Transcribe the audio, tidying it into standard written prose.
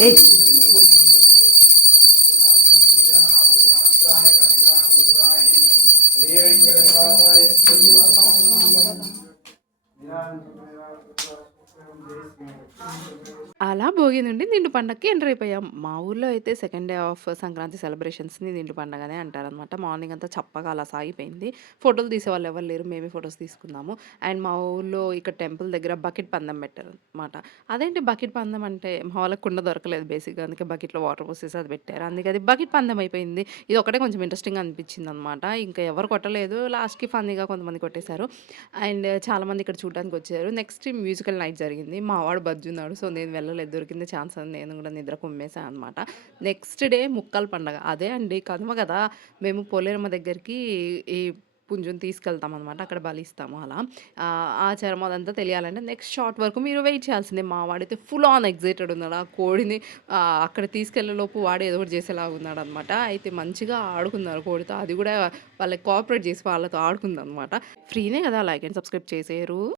ఏయ్ అలా భోగి నుండి నిండు పండగకి ఎంటర్ అయిపోయాం. మా ఊర్లో అయితే సెకండ్ డే ఆఫ్ సంక్రాంతి సెలబ్రేషన్స్‌ని నిండు పండగనే అంటారనమాట. మార్నింగ్ అంతా చప్పగా అలా సాగిపోయింది. ఫోటోలు తీసేవాళ్ళు ఎవరు లేరు. మేమే ఫోటోస్ తీసుకున్నాము. అండ్ మా ఊర్లో ఇక్కడ టెంపుల్ దగ్గర బకెట్ పందెం పెట్టారనమాట. అదేంటి బకెట్ పందెం అంటే మా వాళ్ళకి కుండ దొరకలేదు బేసిక్‌గా. అందుకే బకెట్‌లో వాటర్ పోసేసి అది పెట్టారు. అందుకే అది బకెట్ పందెం అయిపోయింది. ఇది ఒకటే కొంచెం ఇంట్రెస్టింగ్‌గా అనిపించిందనమాట. ఇంకా ఎవరు కొట్టలేదు. లాస్ట్‌కి ఫన్నీగా కొంతమంది కొట్టేశారు. అండ్ చాలామంది ఇక్కడ చూడ్డానికొచ్చారు. నెక్స్ట్ మ్యూజికల్ నైట్ జరిగింది. మా వాడు బజ్జున్నాడు. సో, నేను వెళ్ళలేదు. దొరికింది ఛాన్స్ అని నేను గూడా నిద్ర కుమ్మేసా అనమాట. నెక్స్ట్ డే ముక్కల పండగ. అదే అండి కనుమ గదా! మేము పోలేరమ్మ దగ్గరికి ఈ పుంజుని తీసుకెళ్తామనమాట. అక్కడ బలిస్తాము అలా. ఆచారం అదంతా తెలియాలంటే నెక్స్ట్ షాట్ వరకు మీరు వెయిట్ చేయాల్సిందే. మా వాడైతే ఫుల్ ఆన్ ఎక్సైటెడ్ ఉన్నాడు. ఆ కోడిని అక్కడ తీసుకెళ్ళేలోపు వాడు ఏదో ఒకటి చేసేలాగా ఉన్నాడనమాట. అయితే మంచిగా ఆడుకున్నారు కోడితో. అది గూడా వాళ్ళకి కోఆపరేట్ చేసి వాళ్ళతో ఆడుకుందనమాట. ఫ్రీనే గదా! Like and subscribe చేసేయరు.